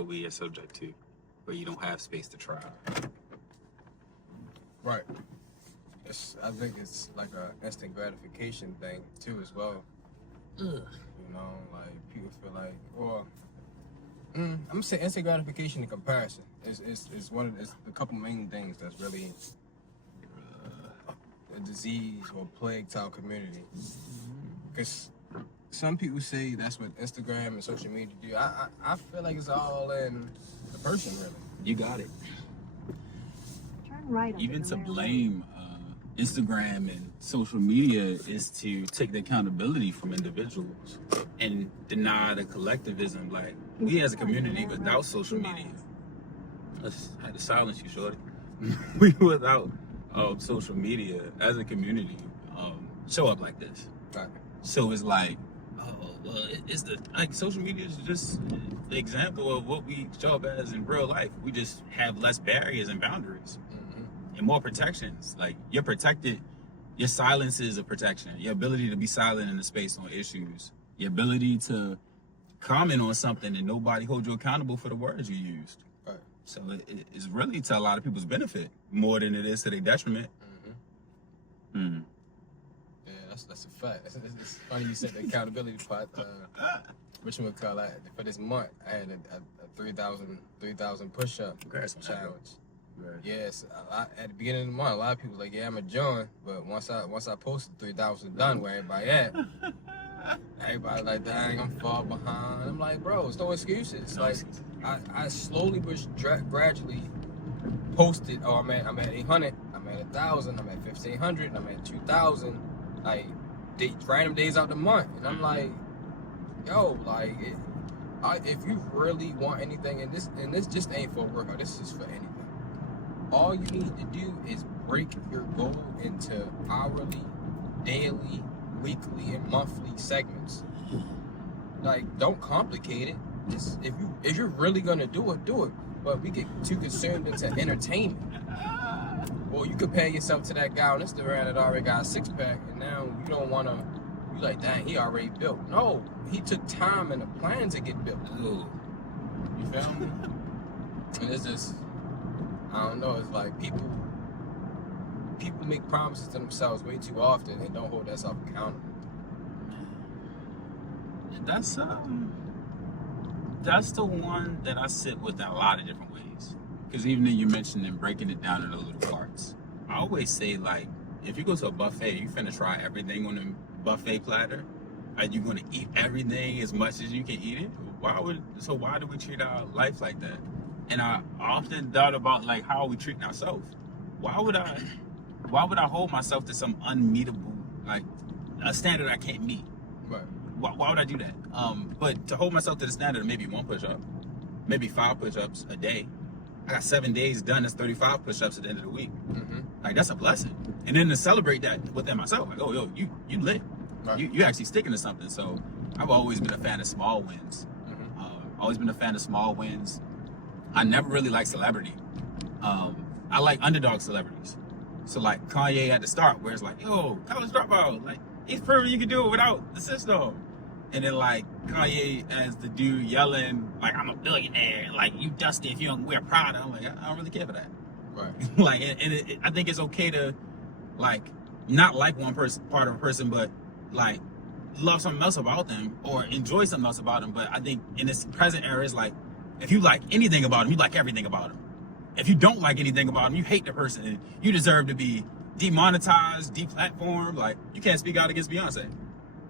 what we are subject to, where you don't have space to try. Right. I think it's like a instant gratification thing too as well. Ugh. You know, like people feel like, well, I'm gonna say instant gratification and comparison is one of the couple main things that's really a disease or plague to our community. Because some people say that's what Instagram and social media do. I feel like it's all in the person, really. You got it. Turn right. Even to blame Instagram and social media is to take the accountability from individuals and deny the collectivism. Like, we as a community without social media, I had to silence you, shorty. We without social media as a community show up like this. Right. So it's like, it's like social media is just the example of what we show up as in real life. We just have less barriers and boundaries. And more protections. Like, you're protected. Your silence is a protection. Your ability to be silent in the space on issues. Your ability to comment on something and nobody hold you accountable for the words you used. Right. So it's really to a lot of people's benefit more than it is to their detriment. Yeah, that's a fact. It's funny you said the accountability part. Which one would call that? For this month, I had a 3,000 push-up challenge. Right. Yes, at the beginning of the month, a lot of people like, yeah, I'm a join, but once I posted 3,000 done where everybody at, everybody like, dang, I'm far behind. I'm like, bro, it's no excuses. Like, I slowly but gradually posted. Oh, I'm at 800, I'm at 1,000, I'm at 1,500, I'm at 2,000. Like, random days out the month, and I'm like, yo, like, if you really want anything, and this just ain't for workout, this is for anything. All you need to do is break your goal into hourly, daily, weekly, and monthly segments. Like, don't complicate it. Just if you're really gonna do it, do it. But we get too consumed into entertainment. Well, you compare yourself to that guy on Instagram that already got a six-pack, and now you don't wanna. You like, dang, he already built. No, he took time and a plan to get built. Ooh. You feel me? And it's just, I don't know, it's like people make promises to themselves way too often and don't hold themselves accountable. That's the one that I sit with in a lot of different ways. Because even though you mentioned and breaking it down into little parts, I always say, like, if you go to a buffet, you finna try everything on the buffet platter. Are you gonna eat everything as much as you can eat it? Why do we treat our life like that? And I often thought about, like, how we treat ourselves. Why would I hold myself to some unmeetable, like, a standard I can't meet? Right. Why would I do that? But to hold myself to the standard of maybe 1 push-up, maybe 5 push-ups a day. I got 7 days done. That's 35 push-ups at the end of the week. Like, that's a blessing. And then to celebrate that within myself, like, oh, yo, you lit. Right. You actually sticking to something. So I've always been a fan of small wins. Always been a fan of small wins. I never really liked celebrity. I like underdog celebrities. So, like, Kanye at the start, where it's like, yo, college dropout. Like, he's proving you can do it without the system. And then, like, Kanye as the dude yelling, like, I'm a billionaire. Like, you dusty if you don't wear Prada. I'm like, I don't really care for that. Right. Like, I think it's okay to, like, not like one person, part of a person, but, like, love something else about them or enjoy something else about them. But I think in this present era, it's like, if you like anything about them, you like everything about them. If you don't like anything about them, you hate the person, and you deserve to be demonetized, deplatformed. Like, you can't speak out against Beyonce.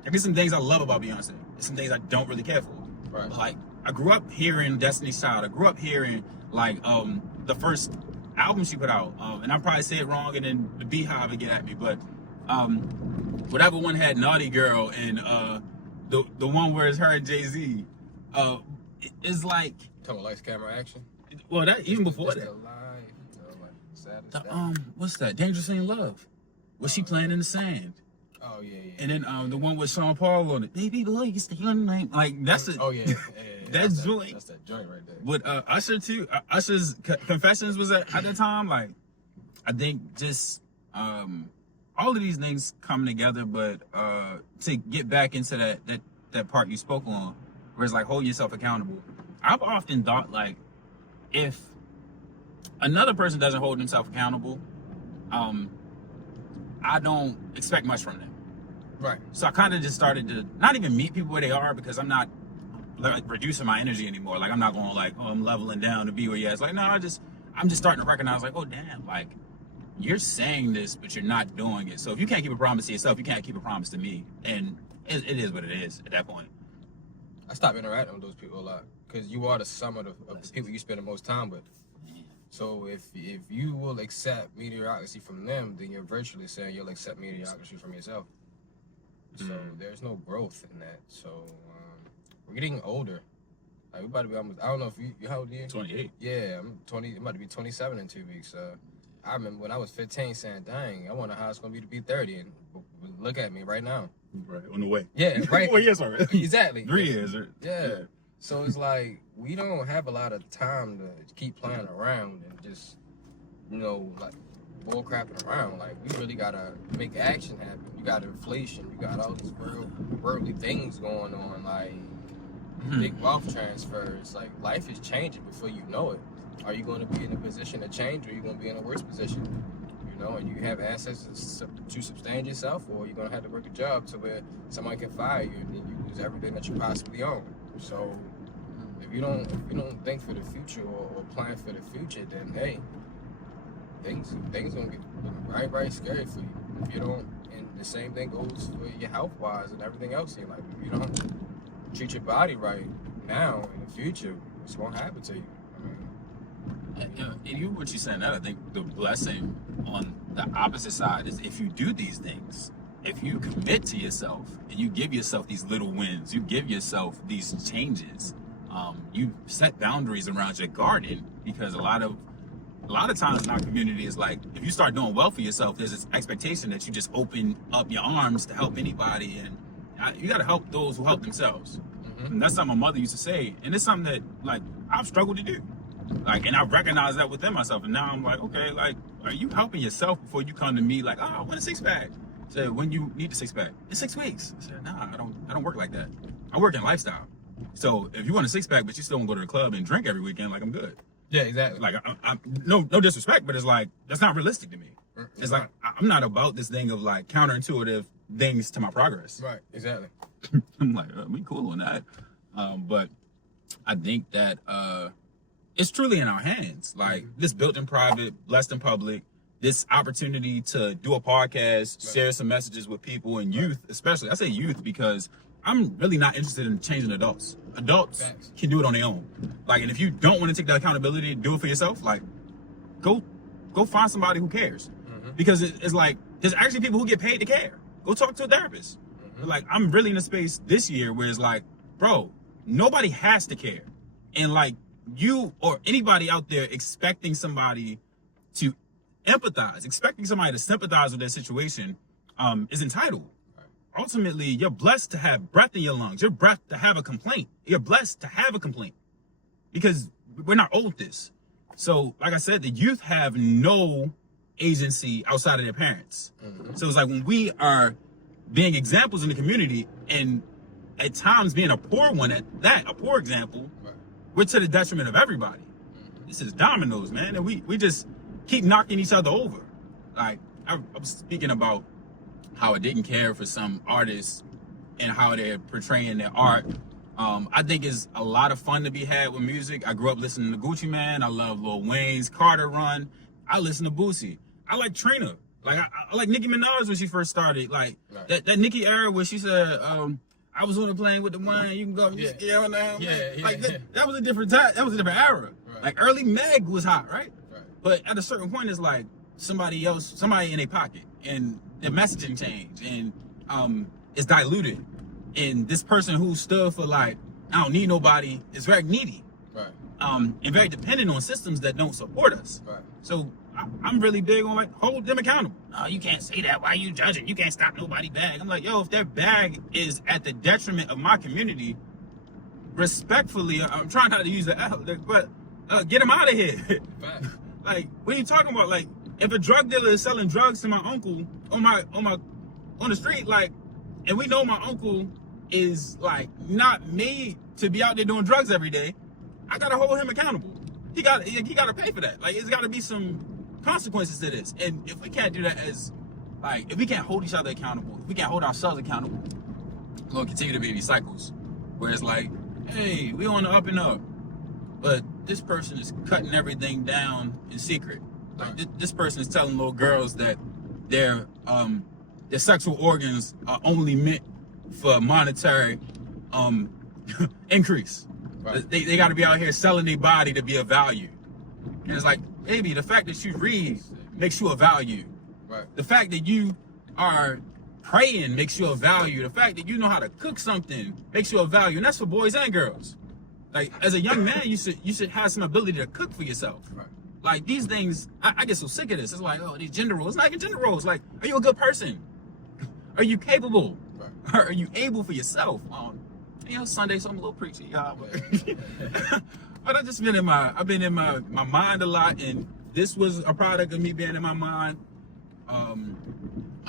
There's some things I love about Beyonce. There's some things I don't really care for. Right. Like, I grew up hearing Destiny's Child. I grew up hearing, like, the first album she put out. And I'll probably say it wrong, and then the Beehive will get at me. But whatever one had Naughty Girl, and the one where it's her and Jay-Z, is like... Talking lights, camera, action. Well, that even before that. What's that? Dangerously in Love. Was she playing in the sand? Oh yeah. And then the one with Sean Paul on it. Baby boy, it's the young man. Like, that's it. Oh yeah. That's joint. That's that joint right there. With Usher too. Usher's Confessions was at the time. Like, I think just all of these things come together. But to get back into that part you spoke on, where it's like, hold yourself accountable. I've often thought, like, if another person doesn't hold themselves accountable, I don't expect much from them. Right. So I kind of just started to not even meet people where they are, because I'm not like reducing my energy anymore. Like, I'm not going like, oh, I'm leveling down to be where you're at. It's like, no, I'm just starting to recognize, like, oh, damn, like, you're saying this, but you're not doing it. So if you can't keep a promise to yourself, you can't keep a promise to me. And it is what it is at that point. I stopped interacting with those people a lot because you are the sum of the people you spend the most time with. So if you will accept mediocrity from them, then you're virtually saying you'll accept mediocrity from yourself. So there's no growth in that. So we're getting older. Like, we're about to be almost, I don't know if you how old are you? 28. Yeah, I'm 20. I'm about to be 27 in 2 weeks. I remember when I was 15 saying, dang, I wonder how it's going to be 30. And look at me right now. Right, on the way. Yeah, right. 4 years already. Exactly. 3 years. Yeah. So it's like, we don't have a lot of time to keep playing around and just, like, bull crapping around. Like, we really got to make action happen. You got inflation. You got all these worldly things going on, like big wealth transfers. Like, life is changing before you know it. Are you going to be in a position to change, or are you going to be in a worse position? And you have assets to sustain yourself, or you're going to have to work a job to where somebody can fire you and then you lose everything that you possibly own. So if you don't think for the future or plan for the future, then hey, things gonna get very, very scary for you. If you don't, and the same thing goes for your health wise and everything else in life. If you don't treat your body right now, in the future, what's gonna happen to you? And what you're saying, that I think the blessing on the opposite side is, if you do these things, if you commit to yourself and you give yourself these little wins, you give yourself these changes, you set boundaries around your garden, because a lot of times in our community is like, if you start doing well for yourself, there's this expectation that you just open up your arms to help anybody, and you got to help those who help themselves. And that's something my mother used to say, and it's something that, like, I've struggled to do. Like, and I recognize that within myself, and now I'm like, okay, like, are you helping yourself before you come to me like, oh, I want a 6-pack? I said, when you need a 6-pack? In 6 weeks. I said, nah, I don't work like that. I work in lifestyle. So if you want a 6-pack, but you still want to go to the club and drink every weekend, like, I'm good. Yeah, exactly. Like, I'm no disrespect, but it's like, that's not realistic to me. It's like, I'm not about this thing of like counterintuitive things to my progress. Right, exactly. I'm like, we cool on that. But I think that it's truly in our hands. Like, this built in private, blessed in public, this opportunity to do a podcast, share some messages with people and youth, especially. I say youth because I'm really not interested in changing adults. Adults can do it on their own. Like, and if you don't want to take the accountability and do it for yourself, like, go find somebody who cares. Because it's like, there's actually people who get paid to care. Go talk to a therapist. Like, I'm really in a space this year where it's like, bro, nobody has to care. And like, you or anybody out there expecting somebody to empathize, expecting somebody to sympathize with their situation, is entitled. Ultimately, you're blessed to have breath in your lungs. You're blessed to have a complaint. You're blessed to have a complaint, because we're not owed this. So, like I said, the youth have no agency outside of their parents. So it's like, when we are being examples in the community, and at times being a poor one at that, a poor example, we're to the detriment of everybody. This is dominoes, man, and we just keep knocking each other over. Like, I was speaking about how I didn't care for some artists and how they're portraying their art. I think it's a lot of fun to be had with music. I grew up listening to Gucci Mane. I love Lil Wayne's Carter Run. I listen to Boosie. I like Trina. Like, I like Nicki Minaj when she first started. Like, that Nicki era where she said, I was on the plane with the wine, you can go, that was a different time. That was a different era. Like, early Meg was hot, right? But at a certain point, it's like somebody in a pocket, and the messaging changed, and it's diluted. And this person who stood for, like, I don't need nobody, is very needy. And very dependent on systems that don't support us. So I'm really big on, like, hold them accountable. No, you can't say that. Why are you judging? You can't stop nobody's bag. I'm like, yo, if their bag is at the detriment of my community, respectfully, I'm trying not to use the L, but get them out of here. Like, what are you talking about? Like, if a drug dealer is selling drugs to my uncle on the street, like, and we know my uncle is, like, not made to be out there doing drugs every day, I gotta hold him accountable. He gotta pay for that. Like, it's gotta be some consequences to this. And if we can't do that as, like, if we can't hold each other accountable, if we can't hold ourselves accountable, we're gonna continue to be these cycles where it's like, hey, we on the up and up, but this person is cutting everything down in secret. Like, this person is telling little girls that their sexual organs are only meant for monetary increase. Right. They got to be out here selling their body to be of value. And it's like, baby, the fact that you read makes you a value. Right. The fact that you are praying makes you a value. The fact that you know how to cook something makes you a value. And that's for boys and girls. Like, as a young man, you should have some ability to cook for yourself. Right. Like, these things, I get so sick of this. It's like, oh, these gender roles. It's not even gender roles. Like, are you a good person? Are you capable? Right. Are you able for yourself? You know, Sunday, so I'm a little preachy, y'all. But I've been in my mind a lot, and this was a product of me being in my mind. I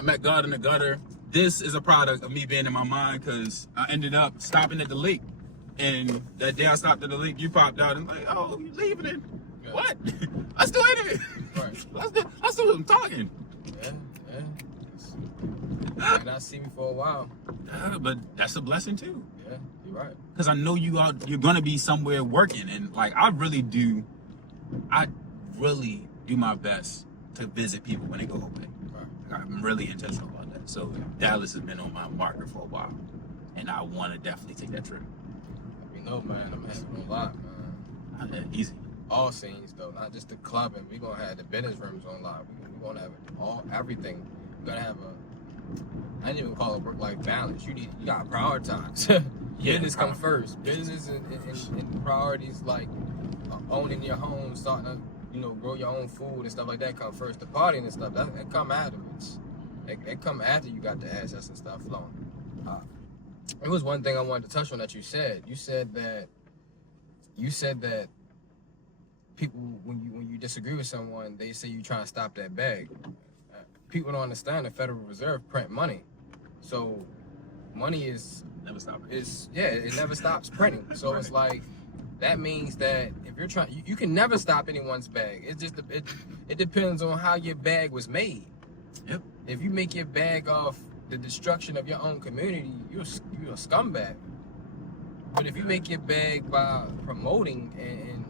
met God in the gutter. This is a product of me being in my mind because I ended up stopping at the lake. And that day I stopped at the lake, you popped out and like, oh, you leaving it? Yeah. What? I still in it. Right. I still am talking. Yeah. You might not see me for a while. But that's a blessing too. Yeah, you're right. Because I know you're gonna be somewhere working, and like I really do my best to visit people when they go away. Right. I'm really intentional about that. So Dallas has been on my marker for a while, and I want to definitely take that trip. You know, man, I'm having a lot, man. Easy. All scenes though, not just the clubbing. We're gonna have the business rooms on live. We're gonna have everything. We're gonna have I didn't even call it work-life balance. You gotta prioritize. Business come first. Business and priorities like owning your home, starting to grow your own food and stuff like that come first. The partying and stuff that come afterwards. It come after you got the assets and stuff flowing. It was one thing I wanted to touch on that you said. You said that people when you disagree with someone, they say you trying to stop that bag. People don't understand the Federal Reserve print money, so money is never stops. It never stops printing. So it's like that means that if you're trying, you can never stop anyone's bag. It's just it depends on how your bag was made. Yep. If you make your bag off the destruction of your own community, you're a scumbag. But if you make your bag by promoting and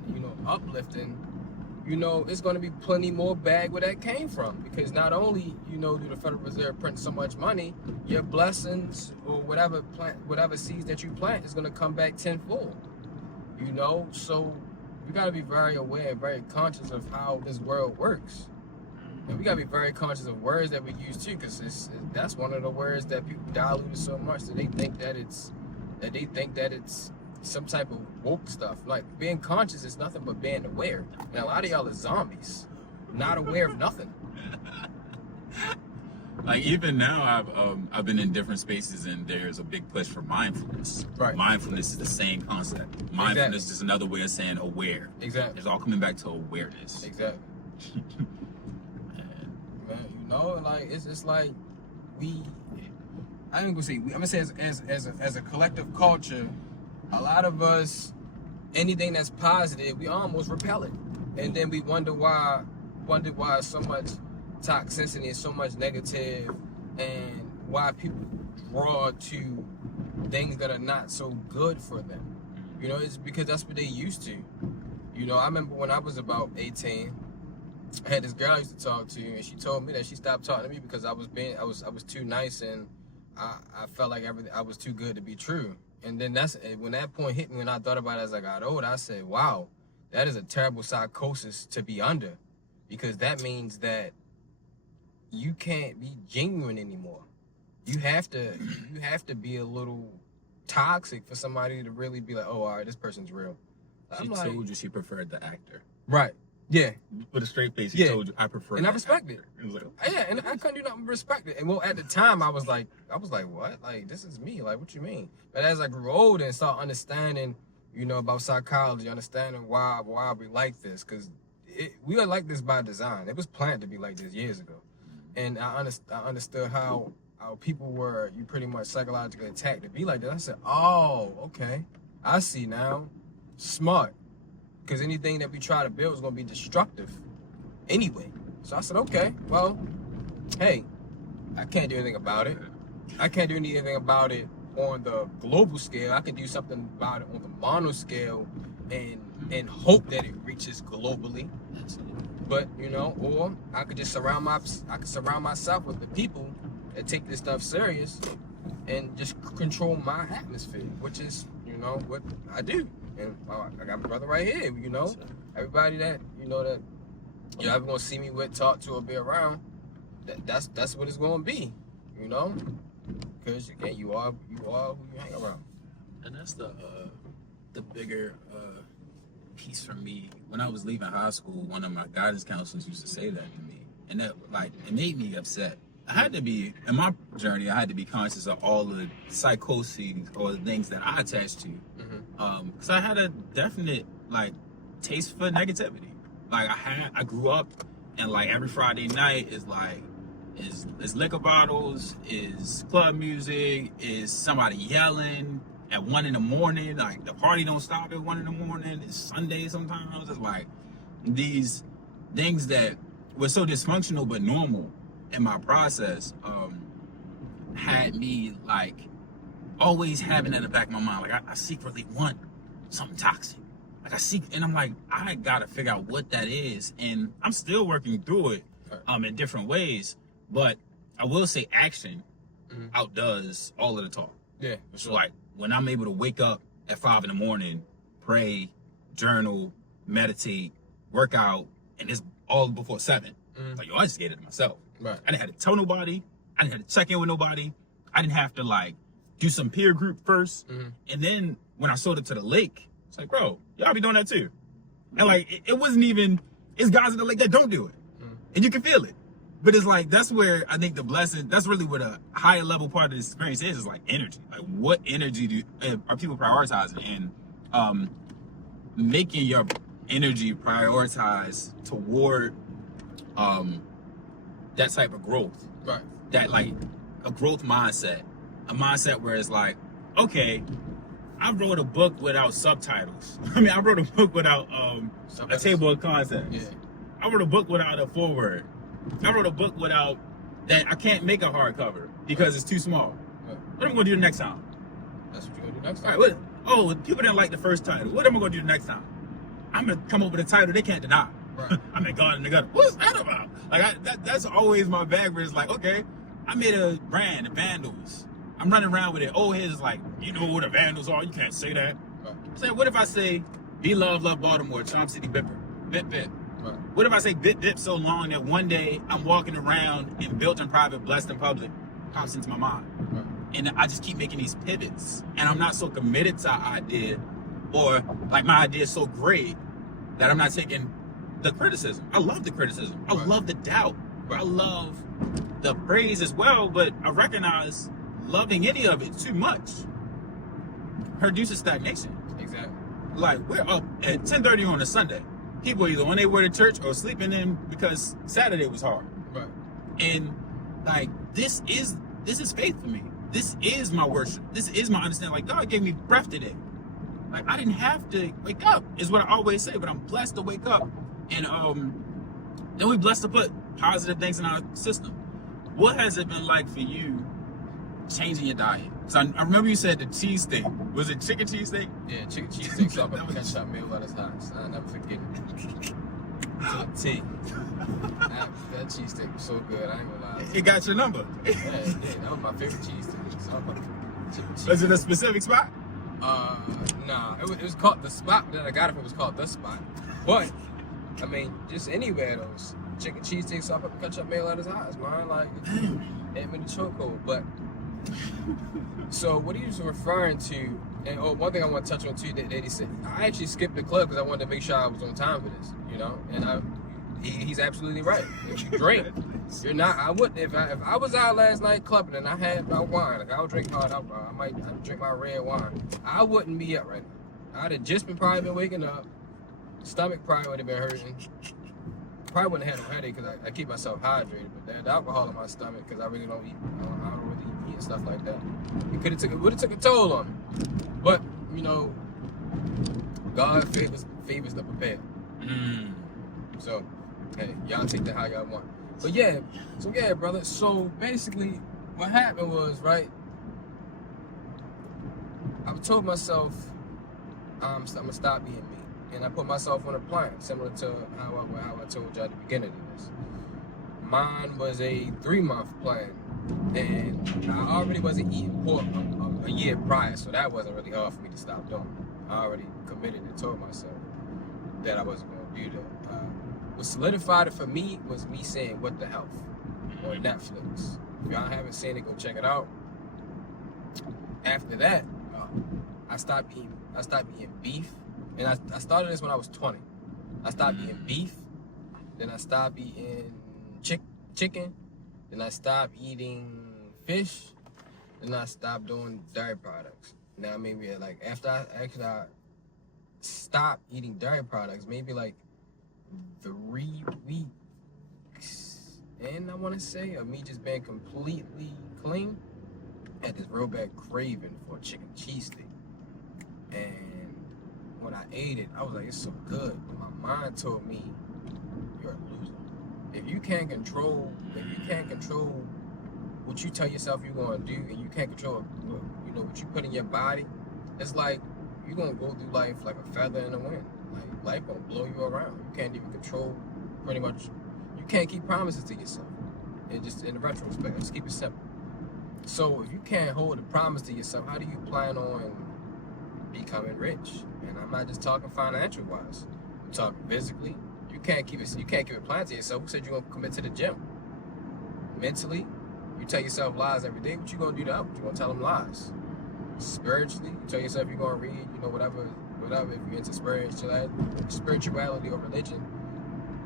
uplifting, it's going to be plenty more bag where that came from. Because not only, do the Federal Reserve print so much money, your blessings or whatever seeds that you plant is going to come back tenfold. So we got to be very aware and very conscious of how this world works. And we got to be very conscious of words that we use too, because that's one of the words that people dilute so much that they think that it's some type of woke stuff. Like, being conscious is nothing but being aware. And a lot of y'all are zombies, not aware of nothing. Like, even now, I've been in different spaces, and there's a big push for mindfulness. Right. Mindfulness is the same concept. Mindfulness is another way of saying aware. Exactly. It's all coming back to awareness. Exactly. Man, like it's like I'm gonna say as a collective culture, a lot of us, anything that's positive, we almost repel it, and then we wonder why so much toxicity and so much negative, and why people draw to things that are not so good for them. It's because that's what they used to. I remember when I was about 18, I had this girl I used to talk to, and she told me that she stopped talking to me because I was too nice, and I felt like I was too good to be true. And then when that point hit me, when I thought about it as I got older, I said, wow, that is a terrible psychosis to be under, because that means that you can't be genuine anymore. You have to be a little toxic for somebody to really be like, oh, all right, this person's real. She told you she preferred the actor. Right. Yeah. With a straight face, he told you, I prefer. And I respect it. Like, yeah, and I couldn't do nothing but respect it. And well, at the time, I was like, what? Like, this is me. Like, what you mean? But as I grew older and started understanding, about psychology, understanding why we like this, because we are like this by design. It was planned to be like this years ago. And I understood how people were, you pretty much psychologically attacked to be like that. I said, oh, okay. I see now. Smart. because anything that we try to build is going to be destructive anyway. So I said, okay, well, hey, I can't do anything about it. I can't do anything about it on the global scale. I can do something about it on the mono scale and hope that it reaches globally. But or I could just surround myself with the people that take this stuff serious and just control my atmosphere, which is what I do. And I got my brother right here. Everybody that that you're ever gonna see me with, talk to, or be around. That's what it's gonna be. Because again, you are who you hang around. And that's the bigger piece for me. When I was leaving high school, one of my guidance counselors used to say that to me, and that it made me upset. I had to be, in my journey, I had to be conscious of all the psychoses or the things that I attached to, because I had a definite taste for negativity. I grew up, and every Friday night is liquor bottles, is club music, is somebody yelling at 1 a.m. The party don't stop at 1 a.m. It's Sunday sometimes. It's these things that were so dysfunctional but normal in my process had me always having that in the back of my mind. I secretly want something toxic. And I'm I gotta figure out what that is, and I'm still working through it in different ways. But I will say action outdoes all of the talk. Yeah. So when I'm able to wake up at 5 a.m, pray, journal, meditate, work out, and it's all before 7. I just get it to myself. Right. I didn't have to tell nobody. I didn't have to check in with nobody. I didn't have to do some peer group first. And then when I sold it to the lake, it's bro, y'all be doing that too. And it wasn't even, it's guys at the lake that don't do it. And you can feel it. But it's that's where I think the blessing, that's really what a higher level part of this experience is energy. What energy are people prioritizing? And making your energy prioritize toward that type of growth. Right. That a growth mindset. A mindset where it's okay, I wrote a book without subtitles. I wrote a book without a table of contents. Yeah. I wrote a book without a foreword. I wrote a book without that. I can't make a hardcover because it's too small. Right. What am I gonna do next time? That's what you're gonna do next time. All right. People didn't like the first title. What am I gonna do next time? I'm gonna come up with a title they can't deny. Right. I'm in God in the gutter. What's that about? That's always my bag. Where it's okay, I made a brand, the Vandals. I'm running around with it. Oh, here's you know what the Vandals are. You can't say that. Right. Say, what if I say, be love, love Baltimore, Charm City, Bipper, Bip, Bip. Right. What if I say bip, bip so long that one day I'm walking around and built in private, blessed in public, pops into my mind. Right. And I just keep making these pivots. And I'm not so committed to an idea, or my idea is so great that I'm not taking the criticism. I love the criticism. I love the doubt. I love the praise as well, but I recognize loving any of it too much produces stagnation. Exactly. We're up at 10:30 on a Sunday. People either on their way to church or sleeping in because Saturday was hard. Right. And this is faith for me. This is my worship. This is my understanding. God gave me breath today. I didn't have to wake up, is what I always say, but I'm blessed to wake up. And then we blessed to put positive things in our system. What has it been like for you changing your diet? So I remember you said the cheese steak. Was it chicken cheese steak? Yeah, chicken cheese steak, salt, pepper, ketchup, meal lettuce, hots. I'll never forget it. T. That cheese steak was so good. I ain't gonna lie. It got your number. Yeah, it did. That was my favorite cheese steak. Salt, pepper, chicken cheese. Was it a specific spot? Nah. It was called the spot that I got it from was called the spot. But just anywhere those chicken cheese steak, salt, pepper, ketchup, meal lettuce, hots, man. It made a chokehold, but. So what he was referring to, and one thing I want to touch on too, that he said, I actually skipped the club because I wanted to make sure I was on time for this, and he's absolutely right. If you drink, you're not. I wouldn't if I was out last night clubbing and I had my wine, I would drink hard. I might drink my red wine. I wouldn't be up right now. I'd have just probably been waking up. Stomach probably would have been hurting. Probably wouldn't have had no headache because I keep myself hydrated, but there's alcohol in my stomach because I really don't eat. I don't really eat and stuff like that. It would have took a toll on me. But God favors favors the prepared. Mm. So, hey, y'all take that how y'all want. But yeah, brother. So basically, what happened was, right, I told myself, I'm gonna stop being me. And I put myself on a plan, similar to how I told you at the beginning of this. Mine was a 3-month plan. And I already wasn't eating pork a year prior, so that wasn't really hard for me to stop doing. I already committed and told myself that I wasn't going to do that. What solidified it for me was me saying "What the Health" on Netflix. If y'all haven't seen it, go check it out. After that, I stopped eating beef, and I started this when I was 20. I stopped eating beef, then I stopped eating chicken. Then I stopped eating fish. Then I stopped doing dairy products. Now maybe like after I stopped eating dairy products, maybe like 3 weeks in, I want to say, of me just being completely clean, I had this real bad craving for a chicken cheesesteak. And when I ate it, I was like, it's so good. But my mind told me, you're a loser. If you can't control what you tell yourself you're gonna do, and you can't control, what you put in your body, it's like you're gonna go through life like a feather in the wind. Like life gonna blow you around. You can't even control pretty much. You can't keep promises to yourself. And just in the retrospect, just keep it simple. So if you can't hold a promise to yourself, how do you plan on becoming rich? And I'm not just talking financial wise. I'm talking physically. You can't keep it planned to yourself. Who said you're gonna commit to the gym? Mentally, you tell yourself lies every day. What you gonna do to others? You gonna tell them lies. Spiritually, you tell yourself you're gonna read, whatever. If you're into spirituality or religion,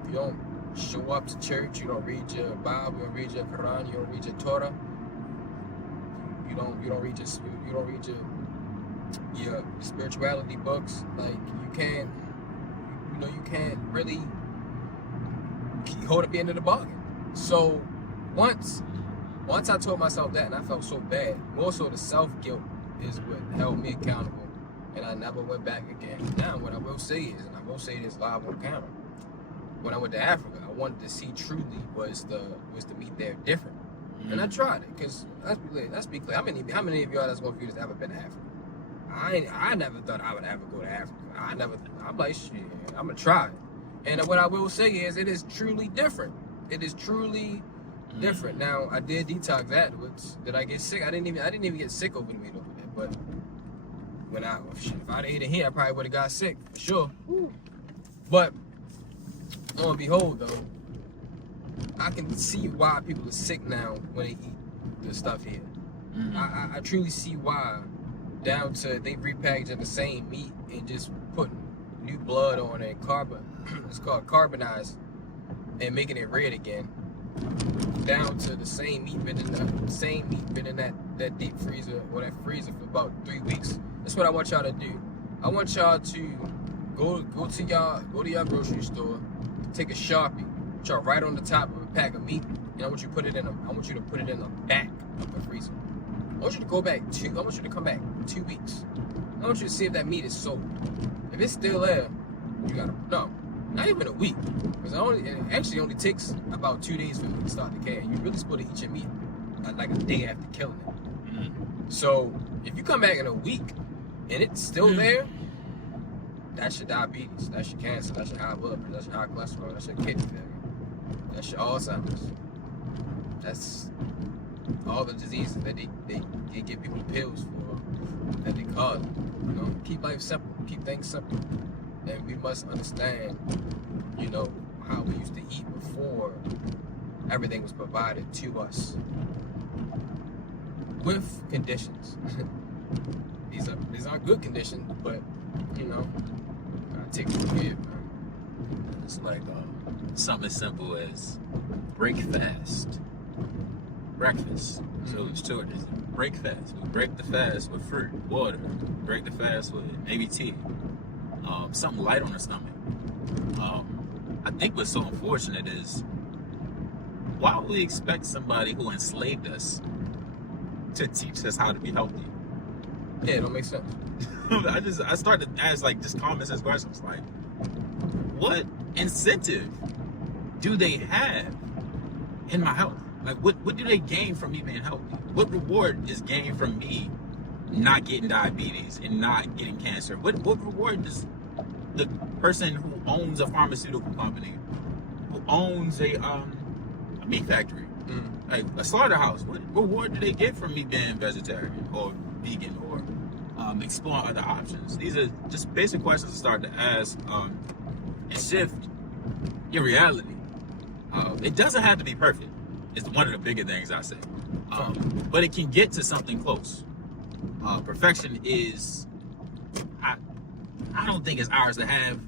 you don't show up to church. You don't read your Bible. You don't read your Quran. You don't read your Torah. You don't read your spirituality books. Like you can't really hold up the end of the bargain. So once I told myself that, and I felt so bad, more so the self-guilt is what held me accountable, and I never went back again. Now what I will say is, and I will say this live on camera, when I went to Africa, I wanted to see truly was the meat there different. And I tried it, because let's be clear, how many of y'all that's going to ever been to Africa? I never thought I would ever go to Africa. I'm like, shit, I'm gonna try it. And what I will say is, it is truly different. It is truly different. Now, I did detox afterwards. Did I get sick? I didn't even get sick over the meat over there. But if I'd ate it here, I probably would have got sick for sure. But lo and behold, though, I can see why people are sick now when they eat the stuff here. I truly see why. Down to they repackaging the same meat and just putting new blood on it, it's called carbonized, and making it red again. Down to the same meat been in that deep freezer or that freezer for about 3 weeks. That's what I want y'all to do. I want y'all to go to your grocery store, take a Sharpie, put y'all right on the top of a pack of meat, and I want you to put it in the back of the freezer. I want you to come back 2 weeks. I want you to see if that meat is sold. If it's still there, not even a week. Because it actually only takes about 2 days for it to start decaying. You're really supposed to eat your meat like a day after killing it. So if you come back in a week and it's still there, that's your diabetes, that's your cancer, that's your high blood pressure, that's your high cholesterol, that's your kidney failure, that's your Alzheimer's. That's all the diseases that they give people pills for, that they cause. Keep life simple, keep things simple. And we must understand, how we used to eat before everything was provided to us. With conditions. These are good conditions, but, I take it from here, man. It's like something as simple as break fast. Breakfast. So it's short. It's break fast. We break the fast with fruit, water. Break the fast with maybe tea. Something light on the stomach. I think what's so unfortunate is, why would we expect somebody who enslaved us to teach us how to be healthy? Yeah, it don't make sense. I started to ask just common sense questions like, what incentive do they have in my health? Like, what do they gain from me being healthy? What reward is gained from me not getting diabetes and not getting cancer? What reward does the person who owns a pharmaceutical company, who owns a meat factory, like a slaughterhouse, what reward do they get from me being vegetarian or vegan or exploring other options? These are just basic questions to start to ask and shift your reality. It doesn't have to be perfect. It's one of the bigger things I say. But it can get to something close. Perfection is, I don't think it's ours to have.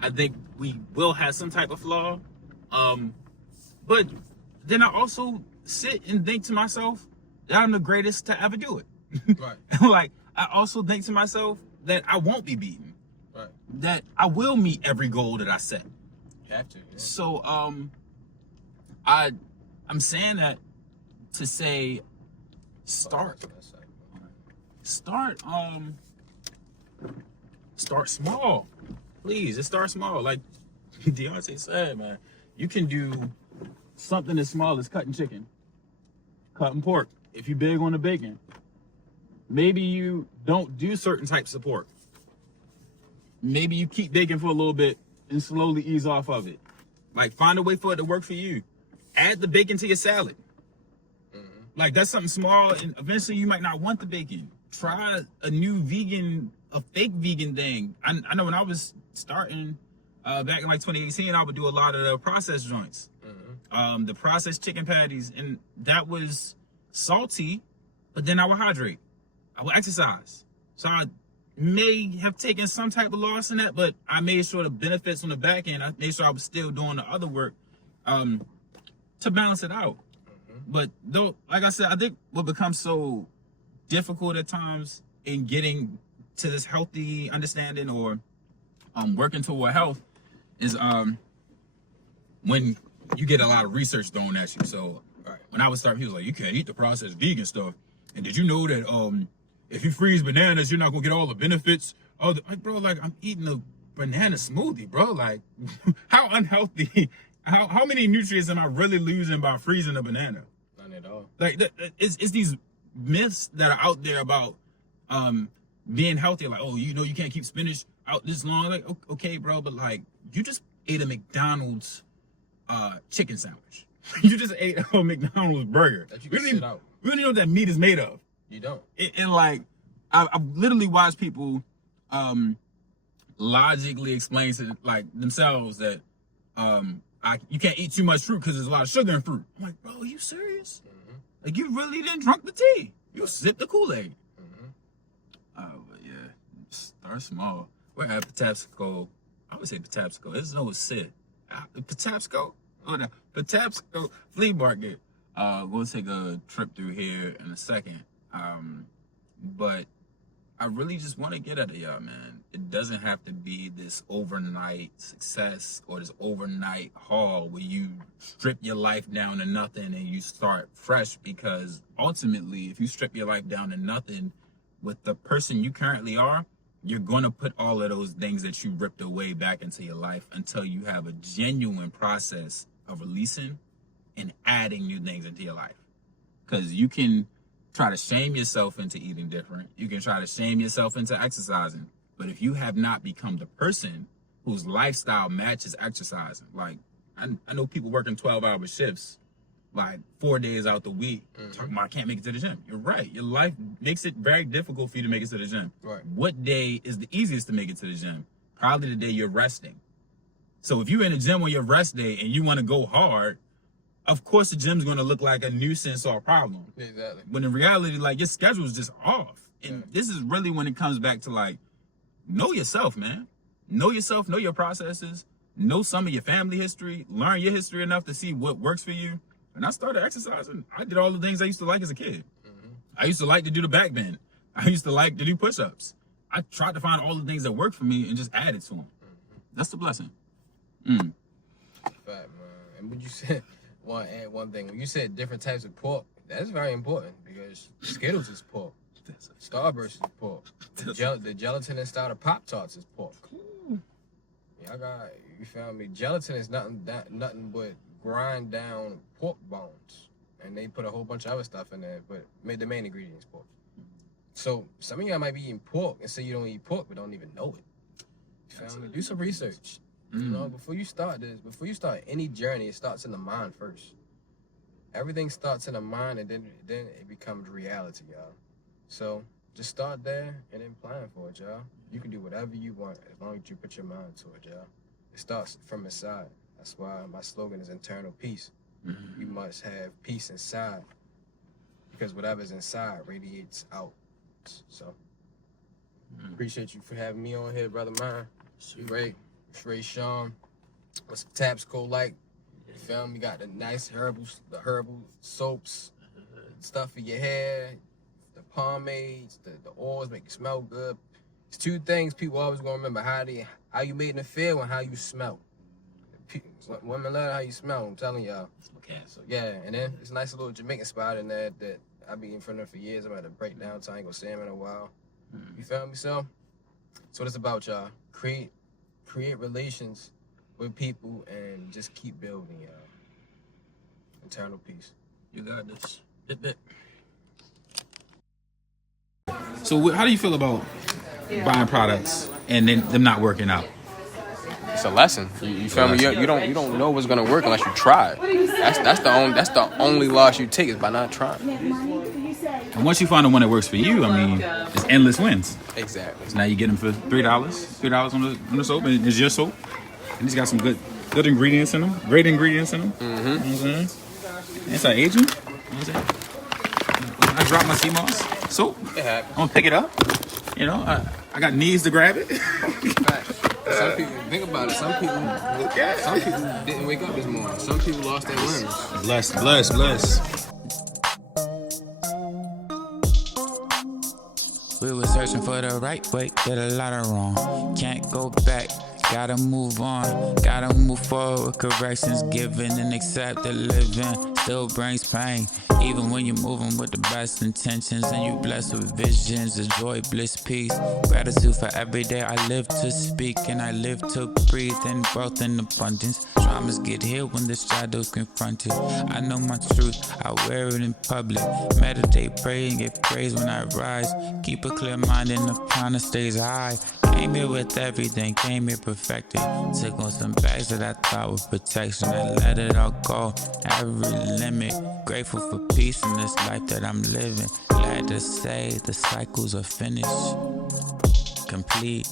I think we will have some type of flaw. But then I also sit and think to myself that I'm the greatest to ever do it. Right. Like, I also think to myself that I won't be beaten. Right. That I will meet every goal that I set. You have to. Yeah. So, I'm saying that to say, start small, please. Just start small. Like Deontay said, man, you can do something as small as cutting chicken, cutting pork. If you're big on the bacon, maybe you don't do certain types of pork. Maybe you keep bacon for a little bit and slowly ease off of it. Like, find a way for it to work for you. Add the bacon to your salad. Like, that's something small, and eventually you might not want the bacon. Try a new fake vegan thing. I know when I was starting back in like 2018, I would do a lot of the processed joints. The processed chicken patties, and that was salty, but then I would hydrate. I would exercise. So I may have taken some type of loss in that, but I made sure the benefits on the back end, I made sure I was still doing the other work to balance it out. But though, like I said, I think what becomes so difficult at times in getting to this healthy understanding or working toward health is when you get a lot of research thrown at you. So when I would start, he was like, you can't eat the processed vegan stuff. And did you know that if you freeze bananas, you're not gonna get all the benefits? Oh, like, bro, like, I'm eating a banana smoothie, bro. Like, how unhealthy? How many nutrients am I really losing by freezing a banana? None at all. Like, it's these myths that are out there about being healthy. Like, oh, you know, you can't keep spinach out this long. Like, okay, bro, but like, you just ate a McDonald's chicken sandwich. You just ate a McDonald's burger. That you can sit out. We don't even know what that meat is made of. You don't. And like, I've literally watched people logically explain to like themselves that you can't eat too much fruit because there's a lot of sugar in fruit. I'm like, bro, are you serious? Like, you really didn't drink the tea. You sipped the Kool-Aid. But yeah, start small. We're at Patapsco. I would say Patapsco. There's no sit. Patapsco? Oh, no. Patapsco Flea Market. We'll take a trip through here in a second. But I really just want to get at it, y'all, man. It doesn't have to be this overnight success or this overnight haul where you strip your life down to nothing and you start fresh, because ultimately, if you strip your life down to nothing with the person you currently are, you're going to put all of those things that you ripped away back into your life until you have a genuine process of releasing and adding new things into your life. Because you can try to shame yourself into eating different. You can try to shame yourself into exercising. But if you have not become the person whose lifestyle matches exercising, like I know people working 12-hour shifts, like 4 days out the week, talking about I can't make it to the gym. You're right. Your life makes it very difficult for you to make it to the gym. Right. What day is the easiest to make it to the gym? Probably the day you're resting. So if you're in the gym on your rest day and you want to go hard, of course the gym's going to look like a nuisance or a problem. Exactly. When in reality, like, your schedule is just off. And this is really when it comes back to, like, know yourself, man. Know yourself, know your processes, know some of your family history, learn your history enough to see what works for you. When I started exercising, I did all the things I used to like as a kid. I used to like to do the back bend. I used to like to do push-ups. I tried to find all the things that worked for me and just added to them. That's the blessing. Fact, man. And when you said, want to add one thing, when you said different types of pork, that's very important, because Skittles is pork. Starburst is pork. The gelatin inside of Pop-Tarts is pork. I got, you feel me? Gelatin is nothing but grind down pork bones, and they put a whole bunch of other stuff in there, but made the main ingredients pork. So some of y'all might be eating pork and say you don't eat pork, but don't even know it. You feel me? Do some research. You know, before you start any journey, it starts in the mind first. Everything starts in the mind, and then it becomes reality, y'all. So just start there and then plan for it, y'all. You can do whatever you want as long as you put your mind to it, y'all. It starts from inside. That's why my slogan is internal peace. You must have peace inside, because whatever's inside radiates out. So appreciate you for having me on here, brother mine. Ray Sean. What's the taps go like? You feel me? Got the nice herbal soaps, stuff for your hair, the pomades, the oils make you smell good. It's two things people always gonna remember: how you made them feel and how you smell. Women love how you smell. I'm telling y'all. Okay. So yeah, and then it's a nice little Jamaican spot in there that I've been in front of for years. I'm at a breakdown time. I ain't gonna see him in a while. You feel me? So what it's about, y'all. Create relations with people and just keep building, y'all. Internal peace. You got this. So how do you feel about buying products and then them not working out? It's a lesson. You feel me? You don't know what's gonna work unless you try it. That's the only loss you take is by not trying. And once you find the one that works for you, I mean, it's endless wins. Exactly. So now you get them for $3 on the soap, and it's your soap, and it's got some good ingredients in them, great ingredients in them. You know what I'm saying? And it's not aging. You know what I'm saying? When I drop my sea moss soap, I'm gonna pick it up. You know, I got knees to grab it. Some people, think about it, some people didn't wake up this morning. Some people lost their limbs. Bless. We were searching for the right way, did a lot of wrong. Can't go back, gotta move on. Gotta move forward, corrections given and accepted. Living still brings pain, even when you're moving with the best intentions. And you blessed with visions of joy, bliss, peace. Gratitude for every day I live to speak, and I live to breathe in growth and abundance. Traumas get healed when the shadows confront it. I know my truth, I wear it in public. Meditate, pray, and give praise when I rise. Keep a clear mind and the counter stays high. Came here with everything, came here perfected. Took on some bags that I thought were protection. I let it all go, every limit. Grateful for peace in this life that I'm living. Glad to say the cycles are finished, complete.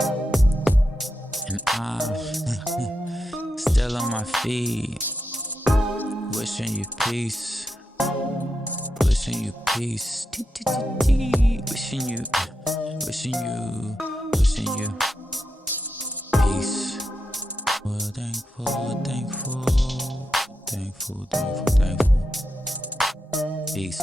And I'm still on my feet. Wishing you peace. Wishing you peace. Wishing you peace. Well, thankful. Peace.